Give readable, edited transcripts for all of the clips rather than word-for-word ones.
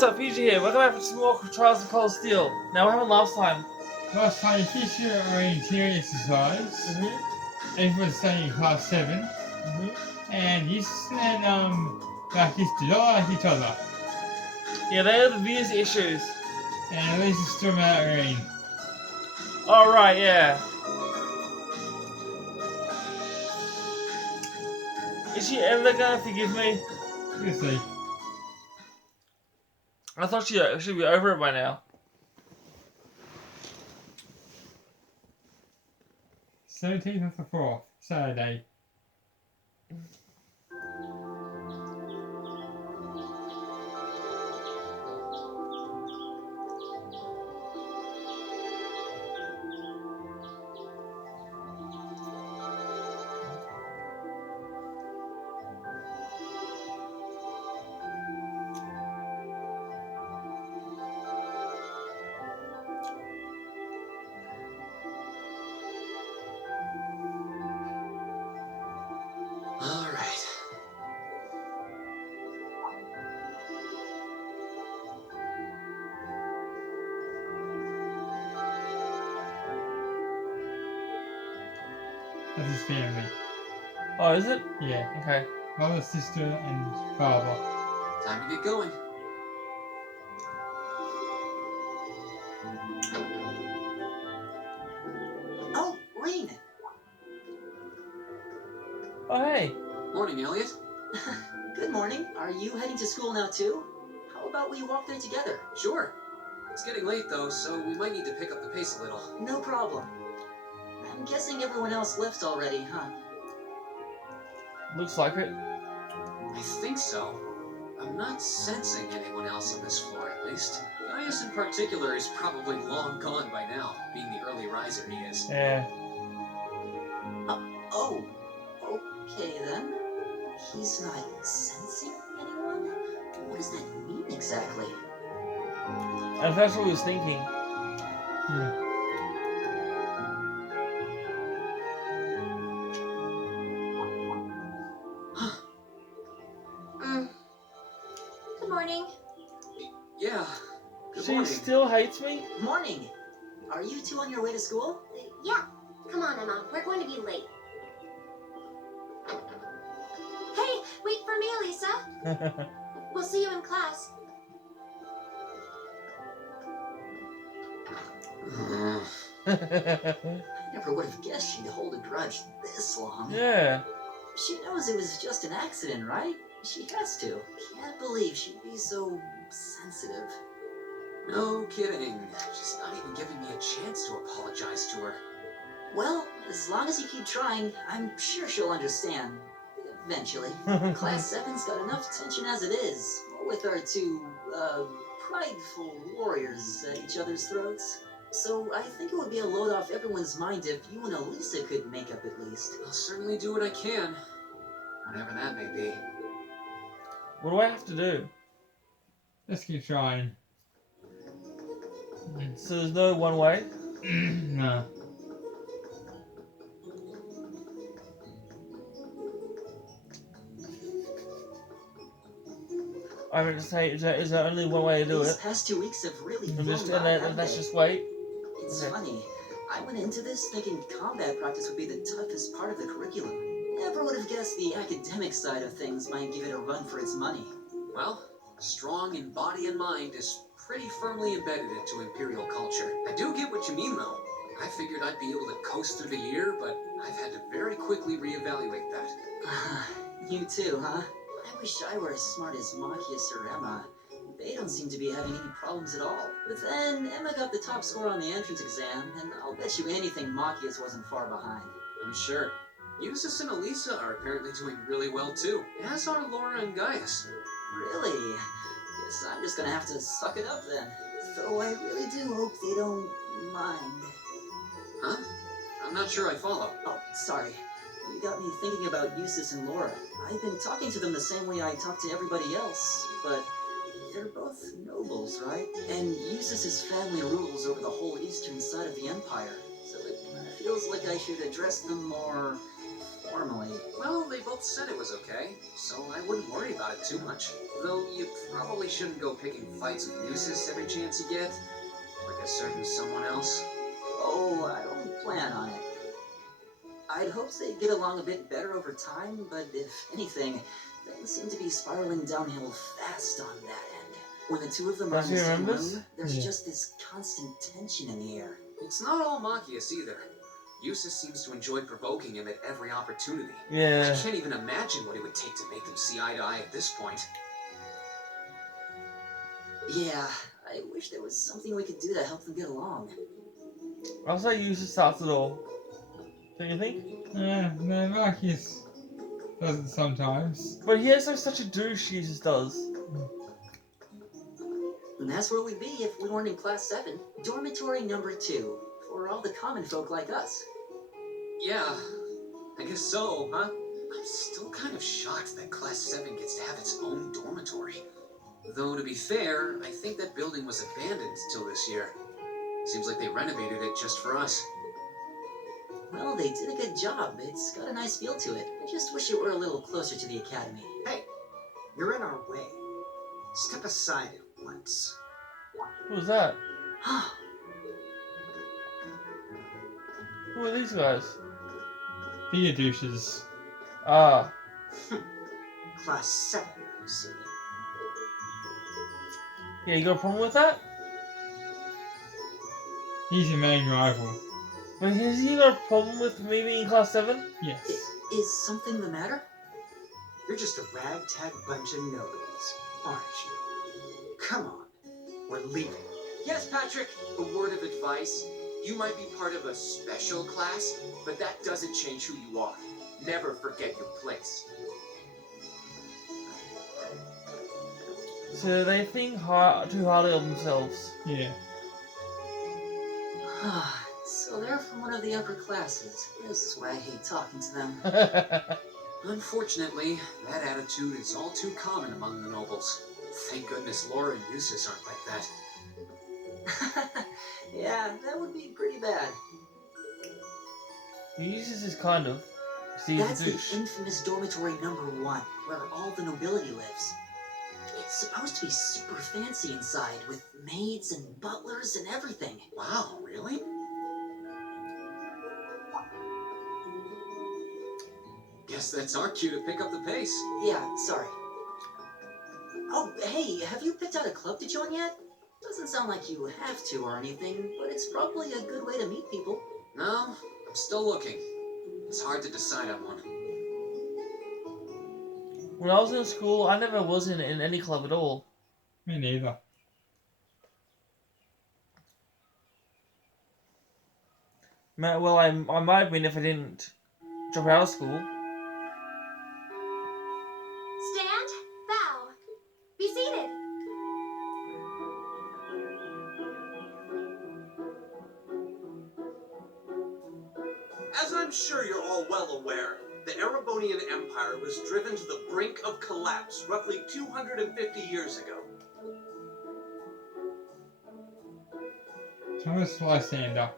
What's up, PG here? Welcome back for some more Trials of Cold Steel. Now, what happened last time? Last time, you our interior exercise. Everyone's studying in class 7. And Houston and like used to not like each other. Yeah, they are the biggest issues. And at least it's still out rain. Alright, yeah. Is she ever gonna forgive me? We'll see. I thought she should be over it by now. 17th of the 4th, Saturday. That's his family. Oh, is it? Yeah. Okay. Mother, sister, and father. Time to get going. Oh, Rain! Oh, hey. Morning, Elliot. Good morning. Are you heading to school now too? How about we walk there together? Sure. It's getting late though, so we might need to pick up the pace a little. No problem. I'm guessing everyone else left already, huh? Looks like it. I think so. I'm not sensing anyone else on this floor, at least. Gaius in particular is probably long gone by now, being the early riser he is. Yeah. Oh, okay then. He's not sensing anyone? What does that mean exactly? And that's what he was thinking. Yeah. Good morning. Yeah. Good She morning. still hates me? Morning. Are you two on your way to school? Yeah. Come on, Emma. We're going to be late. Hey, wait for me, Lisa. We'll see you in class. I never would have guessed she'd hold a grudge this long. Yeah. She knows it was just an accident, right? She has to. Can't believe she'd be so sensitive. No kidding. She's not even giving me a chance to apologize to her. Well, as long as you keep trying, I'm sure she'll understand. Eventually. Class 7's got enough tension as it is, with our two, prideful warriors at each other's throats. So I think it would be a load off everyone's mind if you and Elisa could make up at least. I'll certainly do what I can. Whatever that may be. What do I have to do? Let's keep trying. So there's no one way? No. I meant to say, is there only one way to do These it? past 2 weeks have really And flown just by, and then haven't let's they? just wait. It's Okay. funny. I went into this thinking combat practice would be the toughest part of the curriculum. Never would have guessed the academic side of things might give it a run for its money. Well, strong in body and mind is pretty firmly embedded into Imperial culture. I do get what you mean, though. I figured I'd be able to coast through the year, but I've had to very quickly reevaluate that. You too, huh? I wish I were as smart as Machias or Emma. They don't seem to be having any problems at all. But then Emma got the top score on the entrance exam, and I'll bet you anything Machias wasn't far behind. I'm sure. Eustace and Elisa are apparently doing really well, too. As are Laura and Gaius. Really? Guess I'm just gonna have to suck it up then. Though I really do hope they don't mind. Huh? I'm not sure I follow. Oh, sorry. You got me thinking about Eustace and Laura. I've been talking to them the same way I talk to everybody else, but they're both nobles, right? And Eustace's family rules over the whole eastern side of the Empire, so it feels like I should address them more formally. Well, they both said it was okay, so I wouldn't worry about it too much. Though you probably shouldn't go picking fights with Eustace every chance you get, like a certain someone else. Oh, I don't plan on it. I'd hoped they'd get along a bit better over time, but if anything, things seem to be spiraling downhill fast on that end. When the two of them are in the same room, there's just this constant tension in the air. It's not all Machias either. Eustace seems to enjoy provoking him at every opportunity. Yeah. I can't even imagine what it would take to make them see eye to eye at this point. Yeah, I wish there was something we could do to help them get along. I'll say Eustace starts it all. Don't you think? Yeah, no, Marcus does it sometimes. But he has like such a douche, Eustace does. And that's where we'd be if we weren't in Class 7. Dormitory number 2. For all the common folk like us. Yeah, I guess so, huh? I'm still kind of shocked that Class 7 gets to have its own dormitory. Though, to be fair, I think that building was abandoned till this year. Seems like they renovated it just for us. Well, they did a good job. It's got a nice feel to it. I just wish it were a little closer to the academy. Hey, you're in our way. Step aside at once. Who was that? Who are these guys? Beer douches. Ah. Class 7, you see. Yeah, you got a problem with that? He's your main rival. But has he got a problem with me being in Class 7? Yes. Is something the matter? You're just a ragtag bunch of nobodies, aren't you? Come on, we're leaving. Yes, Patrick, a word of advice. You might be part of a special class, but that doesn't change who you are. Never forget your place. So they think too highly of themselves. Yeah. So they're from one of the upper classes. This is why I hate talking to them. Unfortunately, that attitude is all too common among the nobles. Thank goodness Laura and Eustace aren't like that. Yeah, that would be pretty bad. Eustace is kind of. See, he's That's a the douche. infamous dormitory number 1, where all the nobility lives. It's supposed to be super fancy inside, with maids and butlers and everything. Wow, really? Guess that's our cue to pick up the pace. Yeah, sorry. Oh, hey, have you picked out a club to join yet? Doesn't sound like you have to or anything, but it's probably a good way to meet people. No, I'm still looking. It's hard to decide on one. When I was in school, I never was in any club at all. Me neither. Well, I might have been if I didn't drop out of school. Stand, bow, be seated. As I'm sure you're all well aware, the Erebonian Empire was driven to the brink of collapse roughly 250 years ago. Thomas Lysander.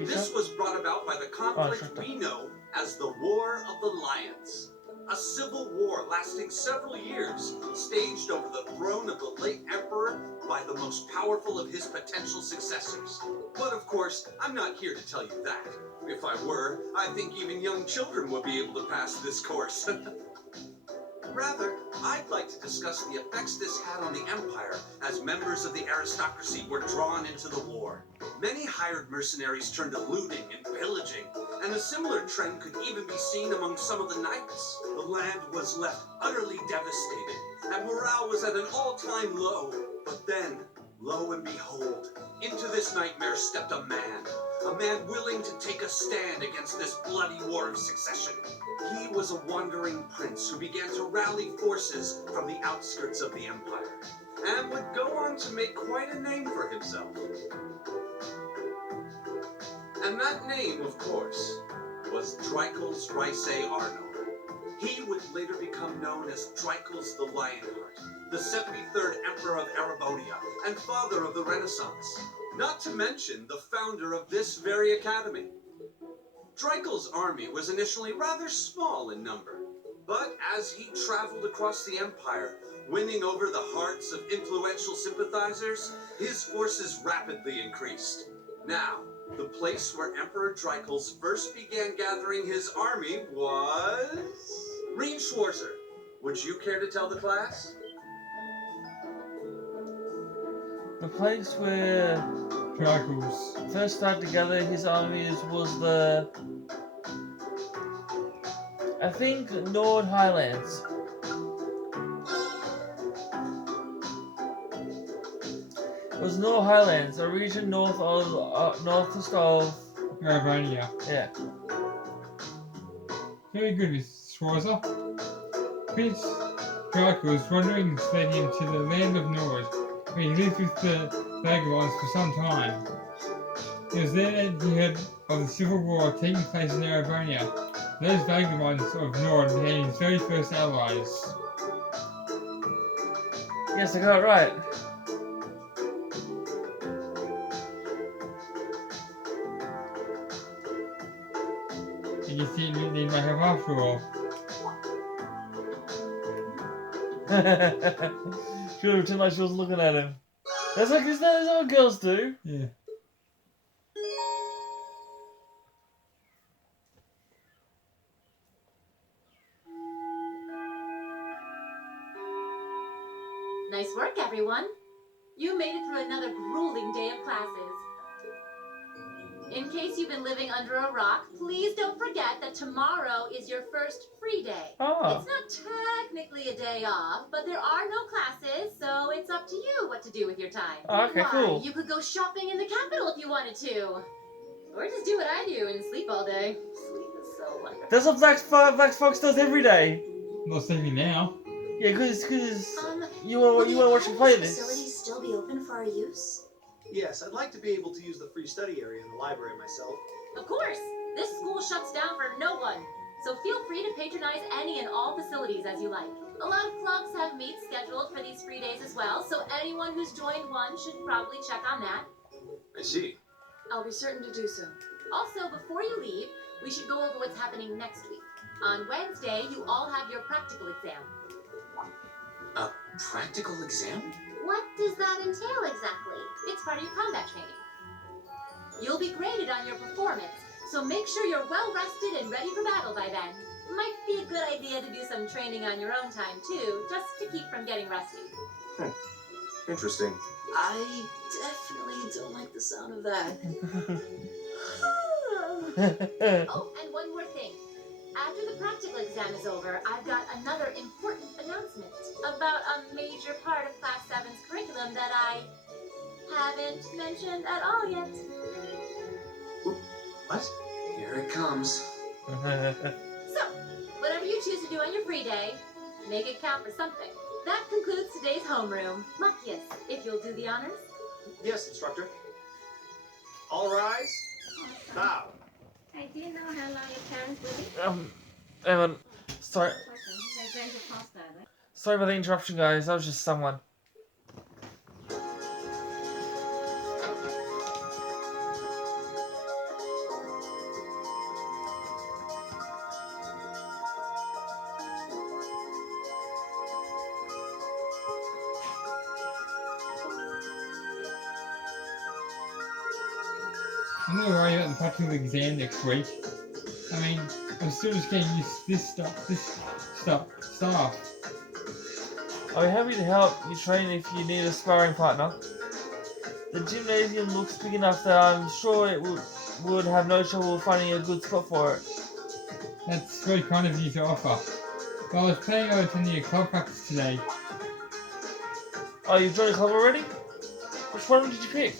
This was brought about by the conflict we know as the War of the Lions. A civil war lasting several years, staged over the throne of the late emperor by the most powerful of his potential successors. But of course, I'm not here to tell you that. If I were, I think even young children would be able to pass this course. Rather, I'd like to discuss the effects this had on the Empire as members of the aristocracy were drawn into the war. Many hired mercenaries turned to looting and pillaging, and a similar trend could even be seen among some of the knights. The land was left utterly devastated, and morale was at an all-time low. But then, lo and behold, into this nightmare stepped a man willing to take a stand against this bloody war of succession. He was a wandering prince who began to rally forces from the outskirts of the empire, and would go on to make quite a name for himself. And that name, of course, was Drycles Ricey Arnor. He would later become known as Drycles the Lionheart, the 73rd Emperor of Erebonia, and father of the Renaissance. Not to mention the founder of this very academy. Dreikel's army was initially rather small in number, but as he traveled across the Empire, winning over the hearts of influential sympathizers, his forces rapidly increased. Now, the place where Emperor Dreikel first began gathering his army was... Reem Schwarzer, would you care to tell the class? The place where Dreikel's. first started to gather his armies was the... I think Nord Highlands. It was Nord Highlands, a region northeast of... Aravonia. Yeah. Very good, Miss Schwarzer. Prince Dreikel wandering led him to the land of Nord, where he lived with the vagabonds for some time. It was there that he heard of the civil war taking place in Aravonia. Those vagabonds of Nord became his very first allies. Yes, I got it right. And you see, they might have after all. She would pretend like she wasn't looking at him. That's like, isn't that what girls do? Yeah. Nice work, everyone. You made it through another grueling day of classes. In case you've been living under a rock, please don't forget that tomorrow is your first free day. Oh. It's not technically a day off, but there are no classes, so it's up to you what to do with your time. Oh, okay, Why, cool. you could go shopping in the capital if you wanted to. Or just do what I do and sleep all day. Sleep is so wonderful. That's what Black Fox does every day. Not saving now. Yeah, because you will want to watch me play this. Facilities still be open for our use? Yes, I'd like to be able to use the free study area in the library myself. Of course! This school shuts down for no one, so feel free to patronize any and all facilities as you like. A lot of clubs have meets scheduled for these free days as well, so anyone who's joined one should probably check on that. I see. I'll be certain to do so. Also, before you leave, we should go over what's happening next week. On Wednesday, you all have your practical exam. A practical exam? What does that entail exactly? It's part of your combat training. You'll be graded on your performance, so make sure you're well rested and ready for battle by then. Might be a good idea to do some training on your own time too, just to keep from getting rusty. Interesting. I definitely don't like the sound of that. Oh, and one more thing. After the practical exam is over, I've got another important announcement about a major part of Class 7's curriculum that I haven't mentioned at all yet. What? Here it comes. So, whatever you choose to do on your free day, make it count for something. That concludes today's homeroom. Machias, if you'll do the honors. Yes, instructor. All rise. Bow. Hey, do you know how long your parents will be? Evan, sorry. They're going to Costa, right? Sorry about the interruption, guys. That was just someone. I'm not worried about the practical exam next week. I mean, I'm still just getting used to this stuff. I'll be happy to help you train if you need a sparring partner. The gymnasium looks big enough that I'm sure it would have no trouble finding a good spot for it. That's very kind of you to offer. But I was planning on attending a club practice today. Oh, you've joined a club already? Which one did you pick?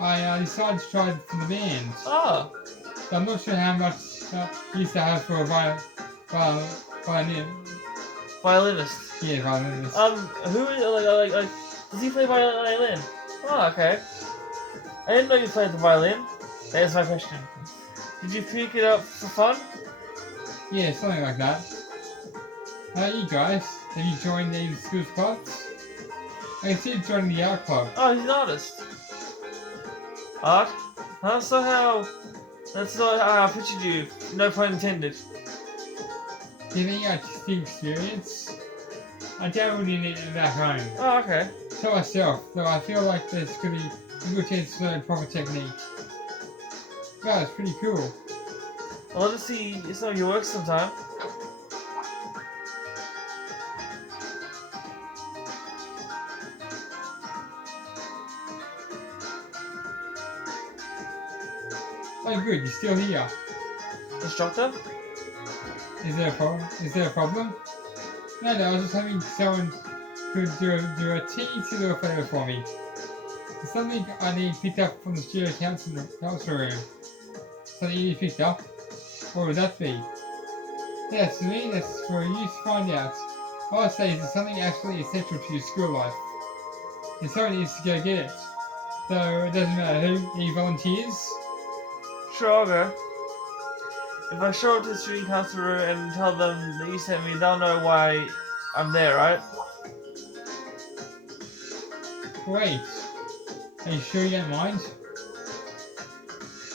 I decided to try for the band. Ah, But I'm not sure how much use I have for a violin. violinist. Yeah, violinist. Who like does he play violin? Oh, okay. I didn't know you played the violin. There's my question. Did you pick it up for fun? Yeah, something like that. How about you guys? Have you joined any of the school's clubs? I can see you joining the art club. Oh, he's an artist. Art? Huh? So That's not how I pictured you. No pun intended. Giving out the experience, I don't really need it back home. Oh, okay. To myself, though I feel like there's going to be a good chance to learn proper technique. Wow, it's pretty cool. I'll love to see some of your work sometime. Oh good, you're still here. Instructor? Is there a problem? Is there a problem? No, I was just having someone who do a teeny little favour for me. There's something I need picked up from the studio council room. Something you need picked up? What would that be? Yes, to me, that's for you to find out. All I say is it's something absolutely essential to your school life. And someone needs to go get it. So it doesn't matter who. Any volunteers? Sure, I'll go. If I show up to the student council room and tell them that you sent me, they'll know why I'm there, right? Wait. Are you sure you don't mind?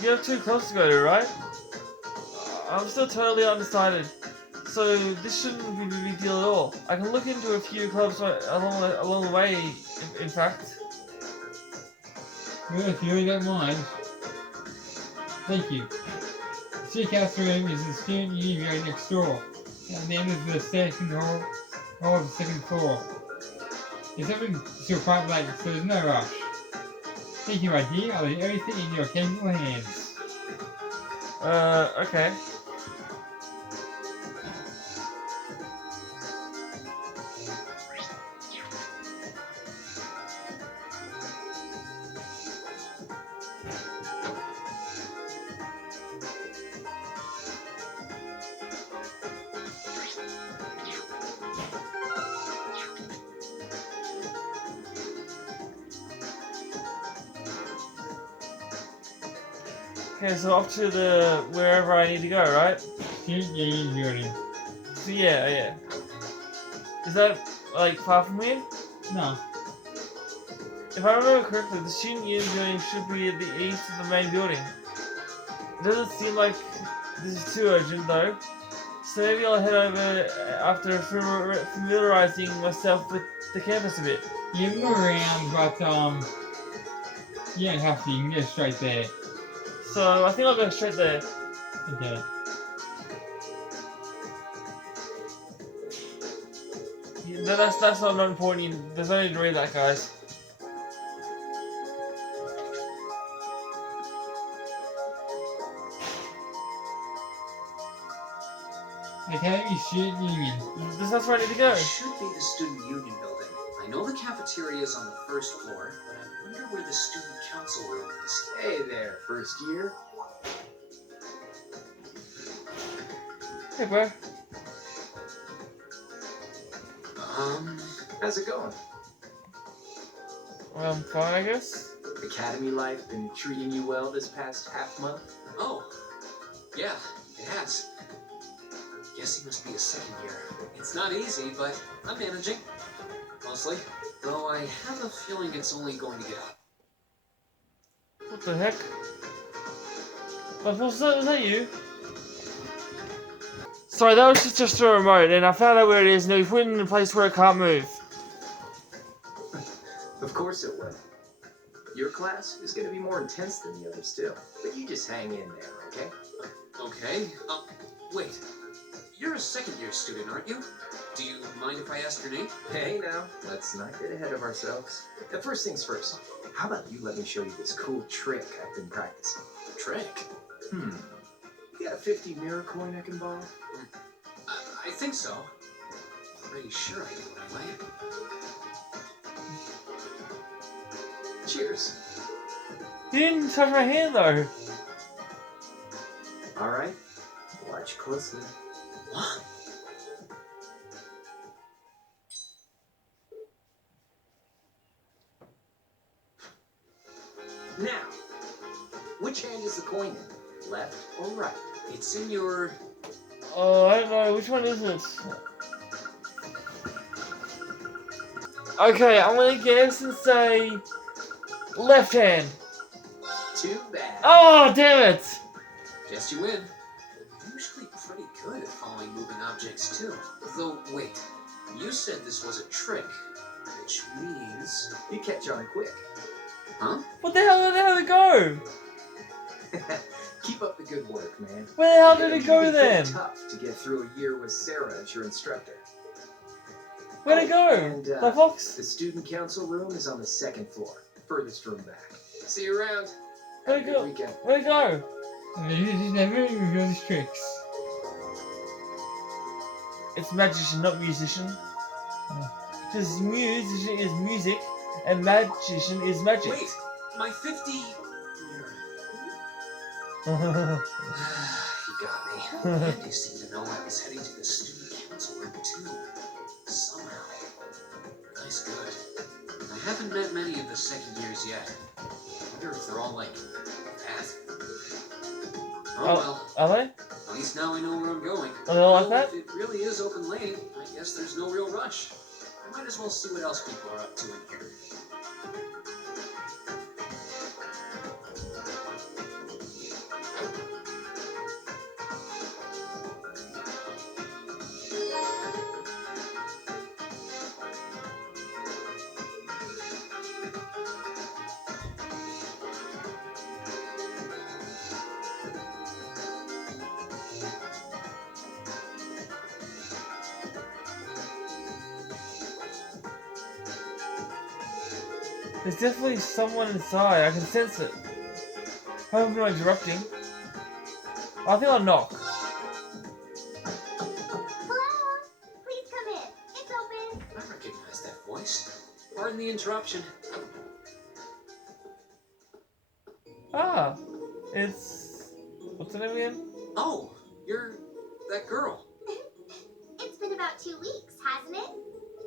You have 2 clubs to go to, right? I'm still totally undecided. So this shouldn't be a big deal at all. I can look into a few clubs along the way, in fact. Well, if you really don't mind. Thank you. The student council room is the student union right next door. At the end of the station hall of the 2nd floor. It's open till quite late, so there's no rush. Thank you, my dear. I'll leave everything in your capable hands. Okay. Okay, so off to the wherever I need to go, right? Student union building. So yeah. Is that like far from here? No. If I remember correctly, the student union building should be at the east of the main building. It doesn't seem like this is too urgent though, so maybe I'll head over after familiarizing myself with the campus a bit. You can move around, but you don't have to. You can go straight there. So I think I'll go straight there. Okay. Yeah, that's not important. There's no need to read that, guys. Academy Student Union. That's where I need to go. It should be the student union building. I know the cafeteria is on the 1st floor, but I wonder where the student council room is. Hey there, first year. Hey, bro. How's it going? Well, I'm fine, I guess. Academy life been treating you well this past half month? Oh, yeah, it has. Guess he must be a 2nd year. It's not easy, but I'm managing. Mostly. Though I have a feeling it's only going to get up. What the heck? Was that you? Sorry, that was just a remote, and I found out where it is, and we put it in a place where it can't move. Of course it will. Your class is going to be more intense than the others too. But you just hang in there, okay? Okay. Wait. You're a 2nd year student, aren't you? Do you mind if I ask your name? Hey now, let's not get ahead of ourselves. First things first, how about you let me show you this cool trick I've been practicing? Trick? You got a 50 mirror coin I can borrow? I think so. Pretty sure I do anyway. Cheers. You didn't touch my hand, though. All right, watch closely. What? Now, which hand is the coin in? Left or right? It's in your... Oh, I don't know. Which one is it? Okay, I'm gonna guess and say left hand. Too bad. Oh, damn it! Guess you win. You're usually pretty good at following moving objects, too. Though, wait. You said this was a trick, which means... You catch on quick. Huh? What the hell? Where the hell did it go? Keep up the good work, man. Where the hell did it It'd go be then? tough to get through a year with Sarah as your instructor. Where'd it go? And, The fox? The student council room is on the second floor, furthest room back. See you around. Where'd it Good go? weekend. Where'd it go? You just never reveal his tricks. It's magician, not musician. Because musician is music, and magician is magic. Wait, my 50... Oh, You got me. Andy seemed to know I was heading to the student council room too. Somehow. Nice good. I haven't met many of the second years yet. I wonder if they're all like that. Oh well. Are they? At least now I know where I'm going. Are they all like Well, that? if it really is open late, I guess there's no real rush. I might as well see what else people are up to in here. There's definitely someone inside. I can sense it. I hope I'm not interrupting. I think I'll knock. Hello? Please come in. It's open. I recognize that voice. Pardon the interruption. Ah, it's... What's the name again? Oh, you're that girl. It's been about 2 weeks, hasn't it?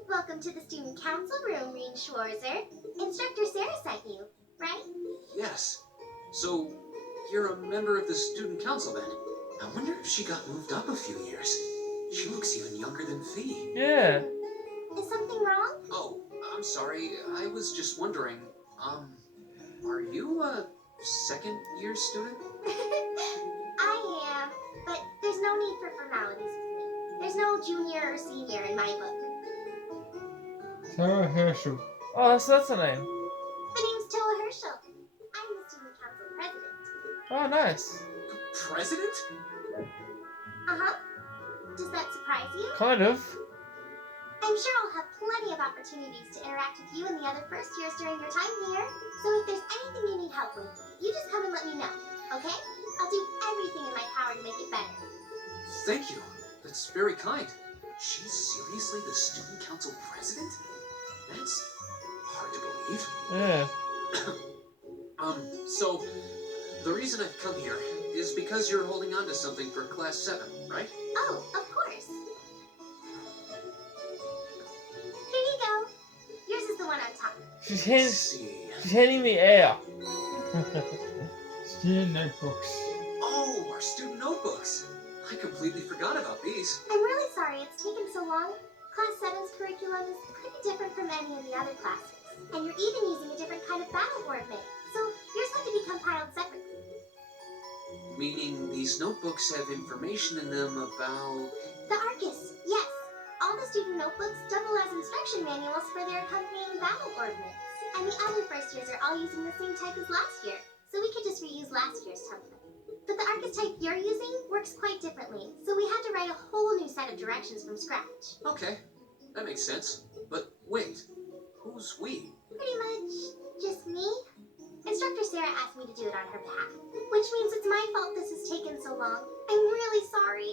Welcome to the student council room, Reen Schwarzer. Instructor Sarah sent you, right? Yes. So, you're a member of the student council then? I wonder if she got moved up a few years. She looks even younger than Fee. Yeah. Is something wrong? Oh, I'm sorry. I was just wondering, are you a second year student? I am, but there's no need for formalities with me. There's no junior or senior in my book. Sarah Herschel. Oh, that's the name. The name's Toa Herschel. I'm the student council president. Oh, nice. President? Uh-huh. Does that surprise you? Kind of. I'm sure I'll have plenty of opportunities to interact with you and the other first years during your time here. So if there's anything you need help with, you just come and let me know, okay? I'll do everything in my power to make it better. Thank you. That's very kind. She's seriously the student council president? That's hard to believe. Yeah. So, the reason I've come here is because you're holding on to something for Class 7, right? Oh, of course. Here you go. Yours is the one on top. She's See. handing me air. Student notebooks. Oh, our student notebooks. I completely forgot about these. I'm really sorry it's taken so long. Class 7's curriculum is pretty different from any of the other classes. And you're even using a different kind of battleborn mitt. So yours had to be compiled separately. Meaning these notebooks have information in them about... The Arcus, yes. All the student notebooks double as instruction manuals for their accompanying battleborn mitts. And the other first years are all using the same type as last year. So we could just reuse last year's template. But the Arcus type you're using works quite differently. So we had to write a whole new set of directions from scratch. Okay, that makes sense. But wait, who's we? Pretty much just me. Instructor Sarah asked me to do it on her behalf, which means it's my fault this has taken so long. I'm really sorry.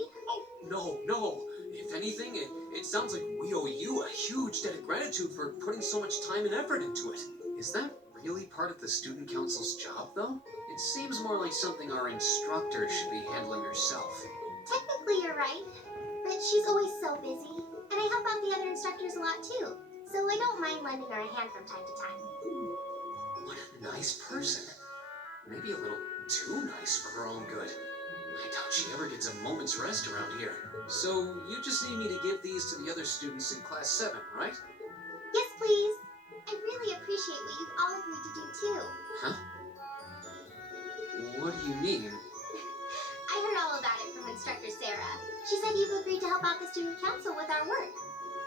Oh, no. If anything, it sounds like we owe you a huge debt of gratitude for putting so much time and effort into it. Is that really part of the student council's job, though? It seems more like something our instructor should be handling herself. Technically, you're right, but she's always so busy, and I help out the other instructors a lot too, so I don't mind lending her a hand from time to time. What a nice person. Maybe a little too nice for her own good. I doubt she ever gets a moment's rest around here. So, you just need me to give these to the other students in Class 7, right? Yes, please. I really appreciate what you've all agreed to do too. Huh? What do you mean? I with our work,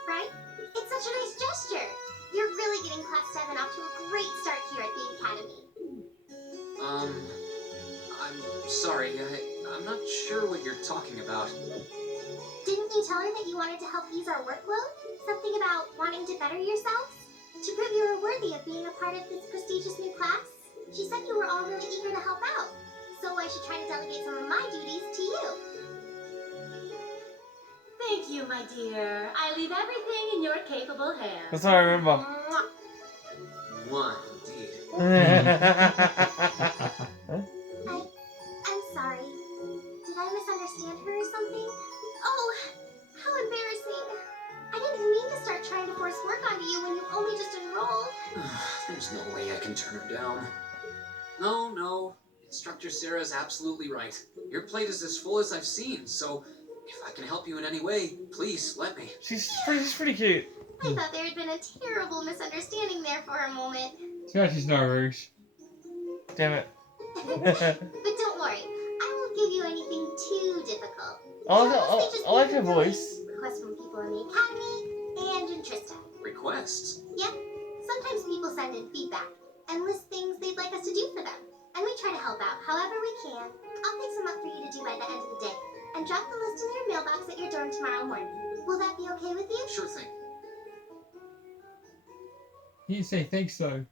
right? It's such a nice gesture. You're really getting Class 7 off to a great start here at the Academy. I'm sorry, I'm not sure what you're talking about. Didn't you tell her that you wanted to help ease our workload? Something about wanting to better yourselves? To prove you were worthy of being a part of this prestigious new class? She said you were all really eager to help out. So I should try to delegate some of my duties to you. Thank you, my dear. I leave everything in your capable hands. That's what I remember. Mwah. One, indeed. I'm sorry. Did I misunderstand her or something? Oh, how embarrassing. I didn't mean to start trying to force work onto you when you only just enrolled. There's no way I can turn her down. No. Instructor Sarah's absolutely right. Your plate is as full as I've seen, so if I can help you in any way, please let me. She's pretty cute. I thought there had been a terrible misunderstanding there for a moment. So she's no rouge. Damn it. But don't worry, I won't give you anything too difficult. I like her voice. Requests from people in the Academy and in Trista. Requests? Yep. Sometimes people send in feedback and list things they'd like us to do for them. And we try to help out however we can. I'll pick some up for you to do by the end of the day. And drop the list in your mailbox at your dorm tomorrow morning. Will that be okay with you? Sure thing. He didn't say thanks though.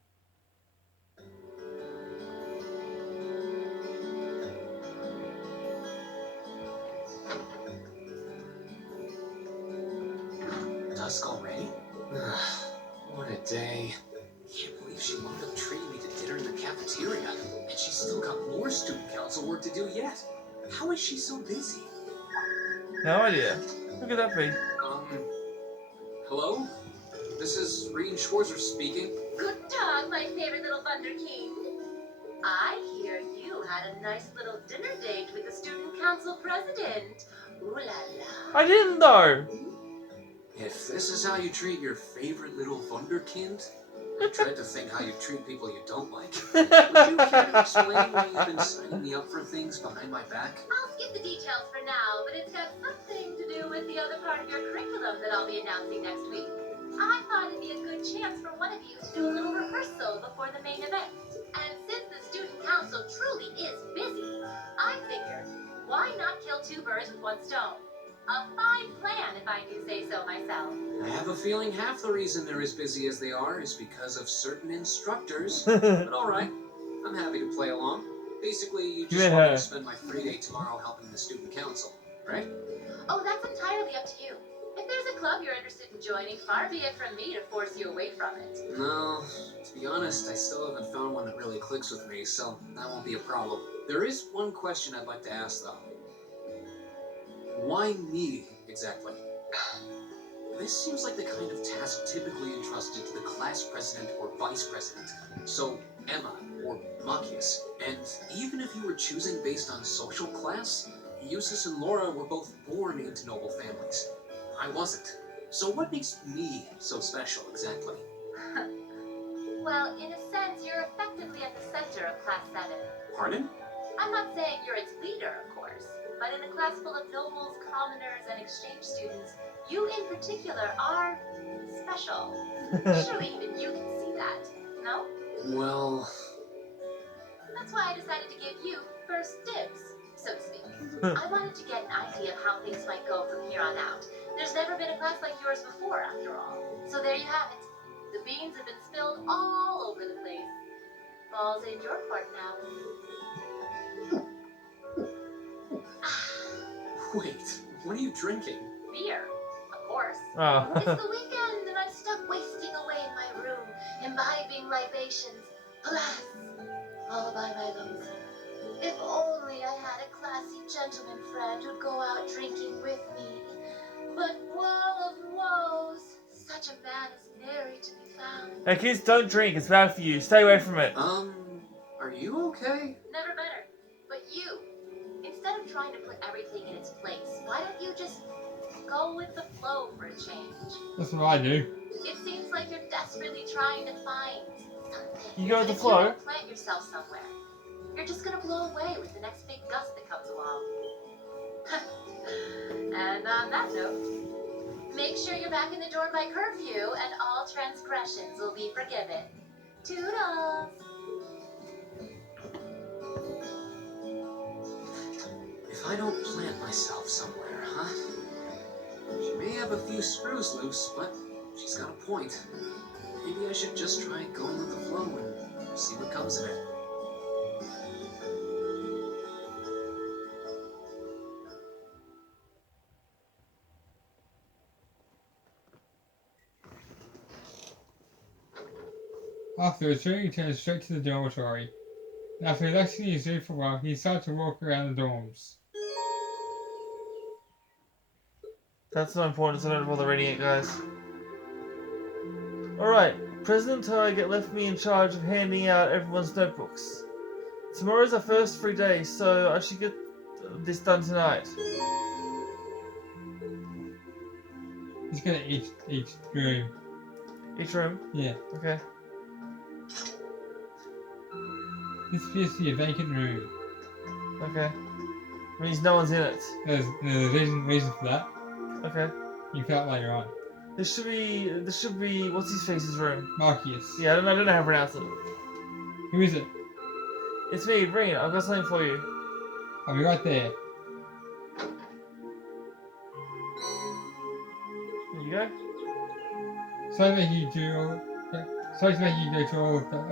Dusk already? What a day. Can't believe she wound up treating me to dinner in the cafeteria. And she's still got more student council work to do yet. How is she so busy? No idea. Who could that be? Hello? This is Reen Schwarzer speaking. Good dog, my favorite little Wunderkind. I hear you had a nice little dinner date with the student council president. Ooh la la. I didn't though. If this is how you treat your favorite little Wunderkind, I dread to think how you treat people you don't like. Would you care to explain why you've been signing me up for things behind my back? I'll skip the details for now, but it's got something to do with the other part of your curriculum that I'll be announcing next week. I thought it'd be a good chance for one of you to do a little rehearsal before the main event. And since the student council truly is busy, I figured, why not kill two birds with one stone? A fine plan, if I do say so myself. I have a feeling half the reason they're as busy as they are is because of certain instructors. But alright, I'm happy to play along. Basically, you just want me to spend my free day tomorrow helping the student council, right? Oh, that's entirely up to you. If there's a club you're interested in joining, far be it from me to force you away from it. No, to be honest, I still haven't found one that really clicks with me, so that won't be a problem. There is one question I'd like to ask, though. Why me, exactly? This seems like the kind of task typically entrusted to the class president or vice president. So, Emma, or Machias. And even if you were choosing based on social class, Eustace and Laura were both born into noble families. I wasn't. So what makes me so special, exactly? Well, in a sense, you're effectively at the center of Class 7. Pardon? I'm not saying you're its leader, of course, but in a class full of nobles, commoners, and exchange students, you in particular are special. Surely even you can see that, no? Well... That's why I decided to give you first dibs, so to speak. I wanted to get an idea of how things might go from here on out. There's never been a class like yours before, after all. So there you have it. The beans have been spilled all over the place. Ball's in your court now. Wait, what are you drinking? Beer, of course. Oh. It's the weekend and I'm stuck wasting away in my room, imbibing libations. Alas, all by my lonesome. If only I had a classy gentleman friend who'd go out drinking with me. But woe of woes, such a man is nary to be found. Hey kids, don't drink. It's bad for you. Stay away from it. Are you okay? Never better. But you, instead of trying to put everything in its place, why don't you just go with the flow for a change? That's what I do. It seems like you're desperately trying to find something. You go with the But if flow? you don't plant yourself somewhere, you're just gonna blow away with the next big gust that comes along. And on that note, Make sure you're back in the dorm by curfew, and all transgressions will be forgiven. Toodles! If I don't plant myself somewhere, huh? She may have a few screws loose, but she's got a point. Maybe I should just try going with the flow and see what comes of it. Afterwards, Jerry turns straight to the dormitory. And after relaxing his zoo for a while, he starts to walk around the dorms. That's not important, so don't bother reading it, guys. Alright, President Target left me in charge of handing out everyone's notebooks. Tomorrow's our first free day, so I should get this done tonight. He's gonna each room. Each room? Yeah. Okay. This appears to be a vacant room. Okay. Means no one's in it. There's a reason for that. Okay. You felt later on. This should be, what's his face's room? Marcus. Yeah, I don't know how to pronounce it. Who is it? It's me, Breen. I've got something for you. I'll be right there. There you go. Sorry to make you go to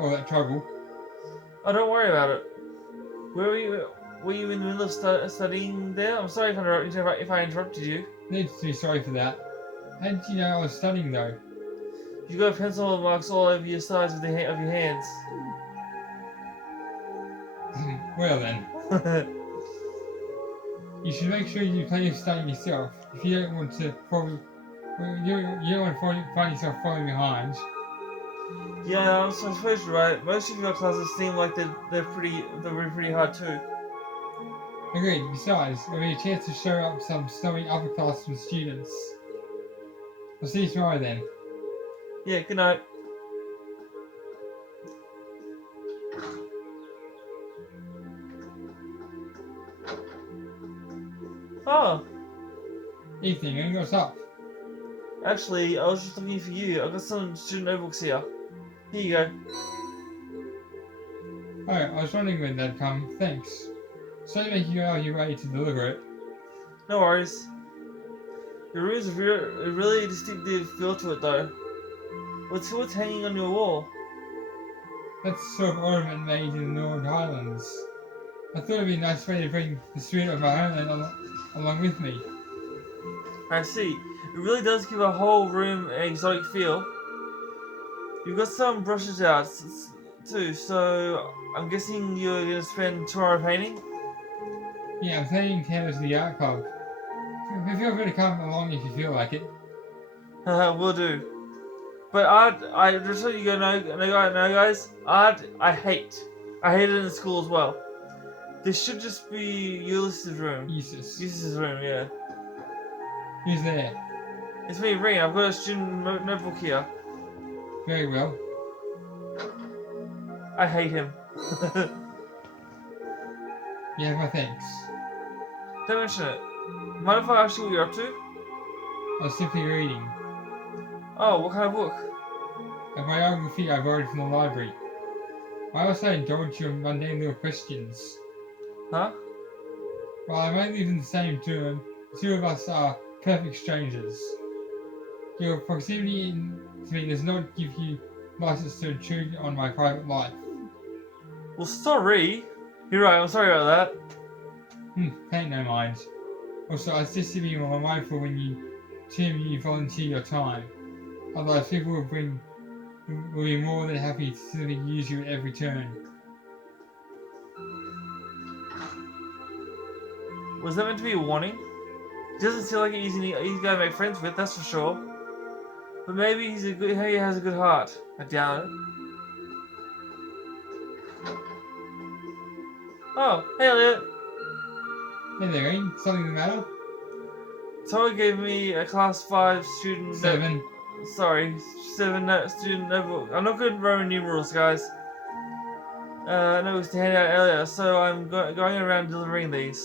all that trouble. Oh, don't worry about it. Where were you? Were you in the middle of studying there? I'm sorry if I interrupted you. Need to be sorry for that. How did you know I was studying though? You got pencil marks all over your sides of your hands. Well then, you should make sure you do plenty of studying yourself. If you don't want to find yourself falling behind. Yeah, I'm supposed to, right? Most of your classes seem like they're pretty hard too. Agreed. Besides, there'll be a chance to show up some snowy upperclassmen students. I'll see you tomorrow then. Yeah, good night. Oh, Evening, and what's up? actually, I was just looking for you. I've got some student notebooks here. Here you go. Oh, I was wondering when that'd come. Thanks. So make you go out of your way to deliver it. No worries. Your room has a really distinctive feel to it, though. What's hanging on your wall? That's the sort of ornament made in the Northern Highlands. I thought it'd be a nice way to bring the spirit of my homeland along with me. I see. It really does give a whole room an exotic feel. You've got some brushes out too, so I'm guessing you're gonna spend tomorrow painting? Yeah, I'm heading down to the art club. Feel free to come along if you feel like it. Will do. But art, I just so you know, guys, art I hate. I hate it in school as well. This should just be Ulysses' room. Ulysses' room, yeah. Who's there? It's me, Ring. I've got a student notebook here. Very well. I hate him. You have my thanks. Don't mention it. Mind if I ask you what you're up to? I was simply reading. Oh, what kind of book? A biography I borrowed from the library. I also indulge your mundane little questions. Huh? While I may live in the same term, the two of us are perfect strangers. Your proximity to me does not give you license to intrude on my private life. Well, sorry. You're right, I'm sorry about that. Pay no mind. Also, I insist to be more mindful when you volunteer your time. Otherwise, people will be more than happy to simply use you at every turn. Was that meant to be a warning? He doesn't seem like an easy guy to make friends with, that's for sure. But maybe he has a good heart. I doubt it. Oh, hey Elliot. Hey there, ain't something the matter? Someone gave me a class 5 student... 7. Student notebook. I'm not good at Roman numerals, guys. Notebooks to hand out earlier, so I'm going around delivering these.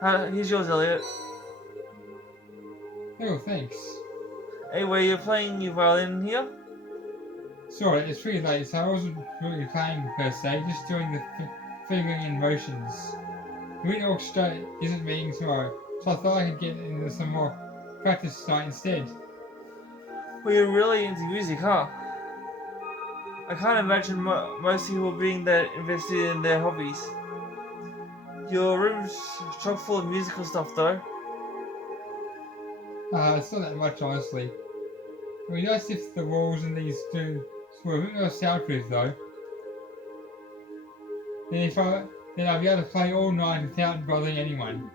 Here's yours, Elliot. Oh, thanks. Anyway, you're playing your violin here? Sorry, it's pretty late, so I wasn't really playing per se, just doing the figuring in motions. The winter orchestra isn't meeting tomorrow, so I thought I could get into some more practice tonight instead. Well, you're really into music, huh? I can't imagine most people being that invested in their hobbies. Your room's chock full of musical stuff, though. It's not that much, honestly. It would be nice if the walls in these two were a bit more soundproof, though. Then I'd be able to play all night without bothering anyone.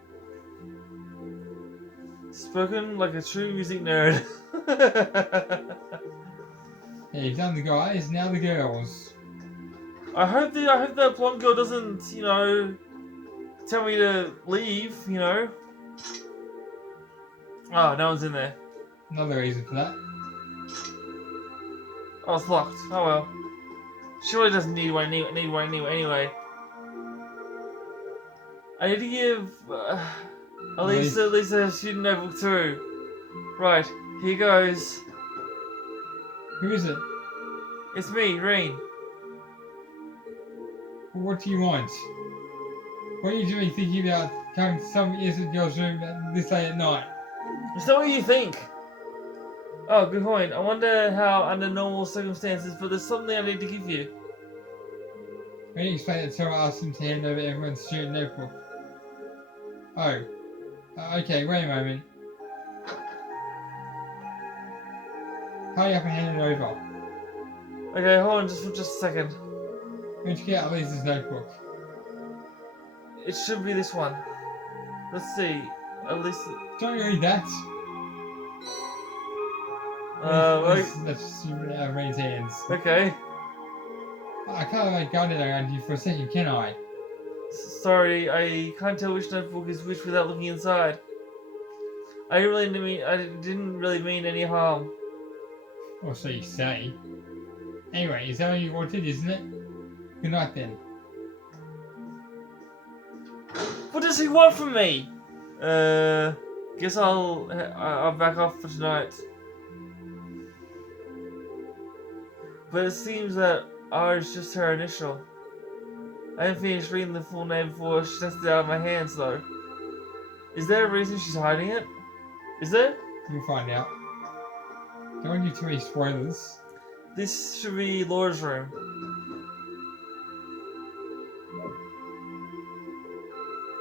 Spoken like a true music nerd. Yeah, you've done the guys, now the girls. I hope that blonde girl doesn't, tell me to leave, Oh, no one's in there. Another reason for that. Oh, it's locked. Oh well. She really doesn't need one anyway. I need to give Elisa a student notebook too. Right, here goes. Who is it? It's me, Reen. What do you want? What are you doing thinking about coming to some innocent girl's room this late at night? Is that what you think? Oh, good point. I wonder how under normal circumstances, but there's something I need to give you. When you explained it to her, I asked him to hand over everyone's student notebook. Oh. Okay, wait a moment. Hurry up and hand it over. Okay, hold on just a second. Where'd you get Elisa's notebook? It should be this one. Let's see. Elisa. Don't read that. That's Reen's hands. Okay. I can't let gun it around you for a second, can I? Sorry, I can't tell which notebook is which without looking inside. I didn't really mean any harm. Or so you say. Anyway, is that what you wanted, isn't it? Good night then. What does he want from me? Guess I'll back off for tonight. But it seems that R is just her initial. I didn't finish reading the full name before she tested it out of my hands, though. Is there a reason she's hiding it? Is there? You'll find out. Don't want you too many spoilers. This should be Laura's room.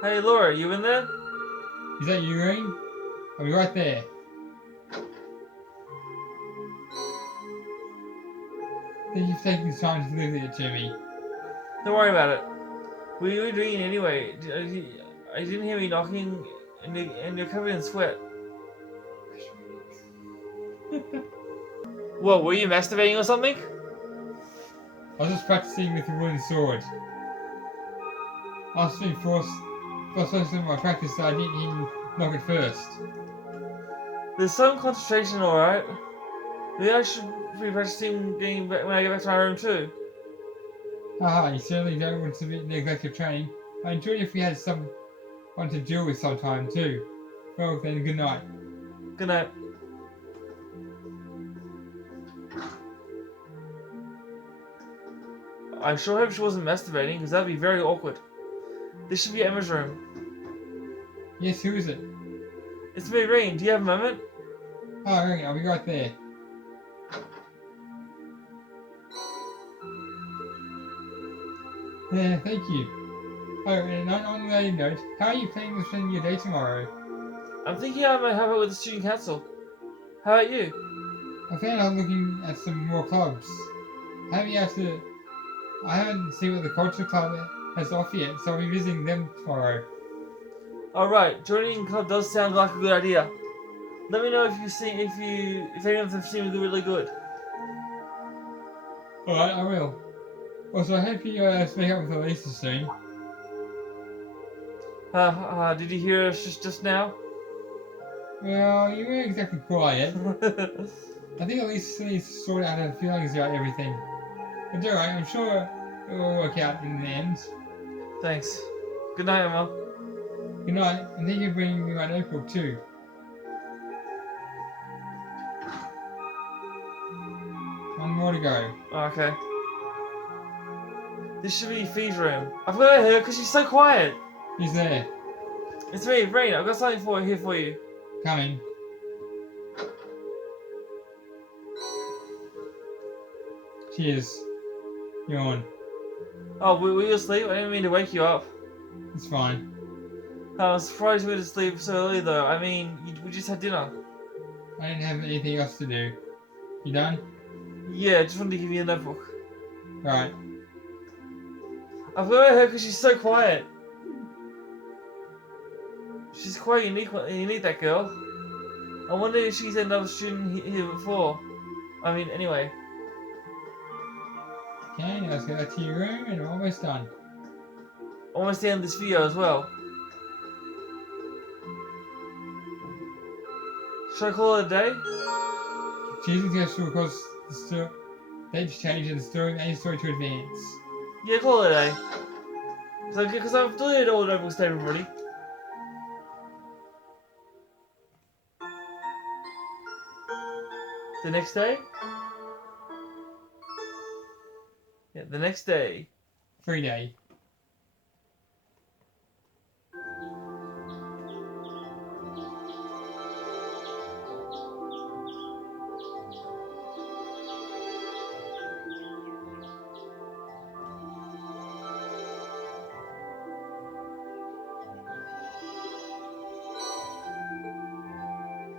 Hey Laura, you in there? Is that you, Reen? I'll be right there. Thank you for taking the time to deliver it to me. Don't worry about it. What are you doing anyway? I didn't hear me knocking, and you're covered in sweat. Whoa, were you masturbating or something? I was just practicing with the wooden sword. I was being forced in my practice, so I didn't even knock it first. There's some concentration, alright. Maybe I should be practicing getting back when I get back to my room too. Haha, you certainly don't want to neglect your training. I enjoy it if we had someone to deal with sometime too. Well then, good night. Good night. I sure hope she wasn't masturbating, because that'd be very awkward. This should be Emma's room. Yes, who is it? It's me, Reen. Do you have a moment? Oh, Reen, I'll be right there. Yeah, thank you. Oh, and on that note, how are you planning to spend your day tomorrow? I'm thinking I might have it with the student council. How about you? I found I'm looking at some more clubs. I haven't seen what the culture club has to offer yet, so I'll be visiting them tomorrow. Alright, joining a club does sound like a good idea. Let me know if any of them seem really good. Alright, I will. Also, I hope you speak up with Elisa soon. Did you hear us just now? Well, you weren't exactly quiet. I think Elisa needs to sort out her feelings about everything. But don't worry, I'm sure it will work out in the end. Thanks. Good night, Emma. Good night, and thank you for bringing me my notebook too. more to go. Oh, okay. This should be Fee's room. I've got her because she's so quiet. Who's there? It's me, Rain. I've got something here for you. Coming. Cheers. Yawn. Oh, were you asleep? I didn't mean to wake you up. It's fine. I was surprised you were to sleep so early, though. I mean, we just had dinner. I didn't have anything else to do. You done? Yeah, just wanted to give you a notebook. Right. I've got her because she's so quiet. She's quite unique, that girl. I wonder if she's another student here before. I mean, anyway. Okay, now let's go back to your room and we're almost done. Almost the end of this video as well. Should I call it a day? Choosing to go school because the date's changed and the story to advance. Yeah, call it a day. Because I've deleted all the notebooks to everybody. The next day? Yeah, the next day. 3 day.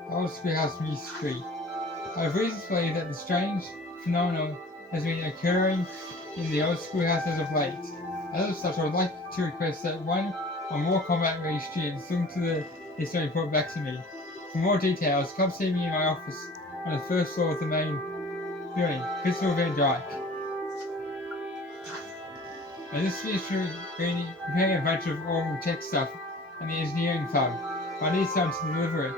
Old Schoolhouse Mystery. I have reason to believe that the strange phenomenon has been occurring in the old schoolhouse as of late. As such, I would like to request that one or more combat ready students look into the history and report back to me. For more details, come see me in my office on the first floor of the main building, Crystal Van Dyke. I just finished preparing a bunch of oral tech stuff at the engineering club. I need someone to deliver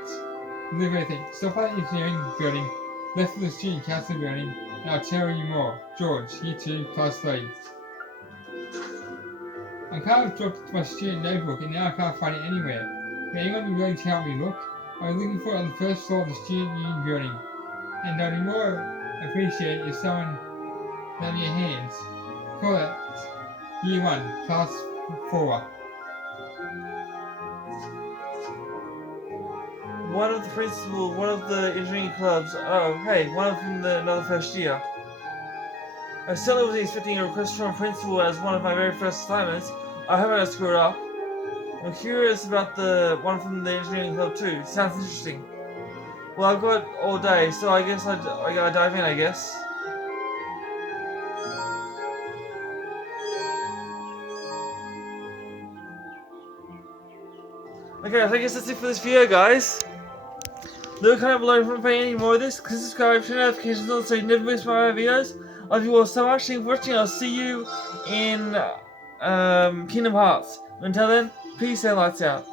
everything. Stop by the engineering building, left of the student council building, and I'll tell you more. George, year 2, class 3. I can't have dropped my student notebook and now I can't find it anywhere. Would anyone be willing to help me look? I was looking for it on the first floor of the student union building. And I'd be more appreciated if someone lent me a hand. Call it year 1, class 4. One of the principals, one of the engineering clubs. Oh, hey, one of them another first year. I certainly wasn't expecting a request from a principal as one of my very first assignments. I hope I don't screw it up. I'm curious about the one from the engineering club too. Sounds interesting. Well, I've got all day, so I guess I gotta dive in, I guess. Okay, I guess that's it for this video, guys. Leave a comment below if you want to play any more of this. Click subscribe, turn notifications on so you never miss my videos. I love you all so much. Thank you for watching. I'll see you in Kingdom Hearts. Until then, peace and lights out.